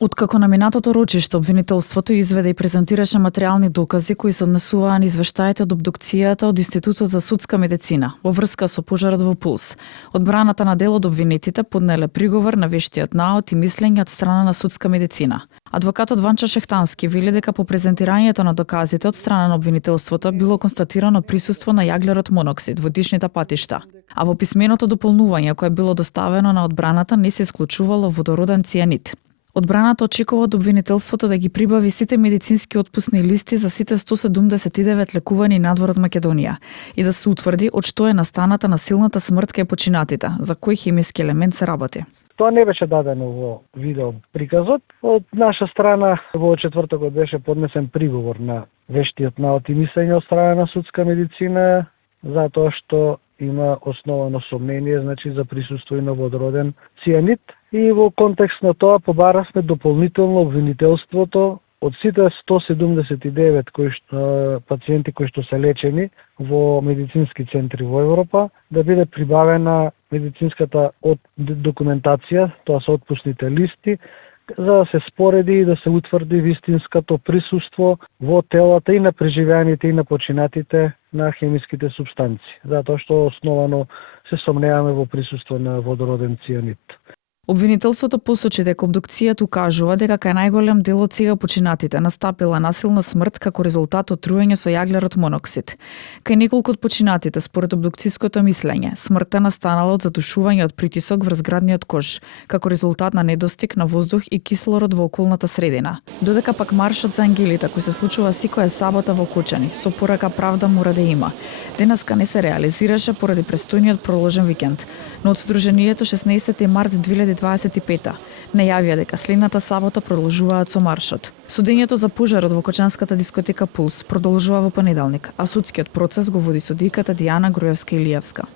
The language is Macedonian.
Откако на минатото рочиште обвинителството изведе и презентираше материјални докази кои се однесуваа на извештаите од обдукцијата од Институтот за судска медицина во врска со пожарот во Пулс, одбраната на дел од обвинетите поднеле приговор на вештиот наод и мислење од страна на судска медицина. Адвокатот Ванчо Шехтански вели дека по презентирањето на доказите од страна на обвинителството било констатирано присуство на јаглерод моноксид во дишните патишта, а во писменото дополнување кое било доставено на одбраната не се исклучувало водороден цијанид. Одбраната очекува од обвинителството да ги прибави сите медицински отпусни листи за сите 179 лекувани надвор од Македонија и да се утврди од што е настаната насилната смрт кај починатите, за кој хемиски елемент се работи. Тоа не беше дадено во видео приказот. Од наша страна во четвртокот беше поднесен приговор на вештиот наод и мислење од страна на судска медицина затоа што има основано сомнение за присуство и на водороден цијанид. И во контекст на тоа побаравме дополнително обвинителството од сите 179 пациенти кои што се лечени во медицински центри во Европа да биде прибавена медицинската документација, тоа се отпусните листи, за да се спореди и да се утврди вистинското присуство во телата и на преживеаните и на починатите на хемиските супстанци, затоа што основано се сомневаме во присуство на водороден цијанид. Обвинителството посочи дека обдукцијата укажува дека кај најголем дел од сега починатите настапила насилна смрт како резултат од труење со јаглерод моноксид. Кај неколку од починатите, според обдукцијското мислење, смртта настанала од задушување од притисок врз градниот кош, како резултат на недостиг на воздух и кислород во околната средина. Додека пак маршот за ангелите кој се случува секоја сабота во Кочани, со порака правда мора да има, денеска не се реализираше поради престојниот проложен викенд, но од Сдруженијето 16 март 2025 најавија дека следната сабота продолжуваат со маршот. Судењето за пожарот во кочанската дискотека Пулс продолжува во понеделник, а судскиот процес го води судиката Дијана Груевска-Илиевска.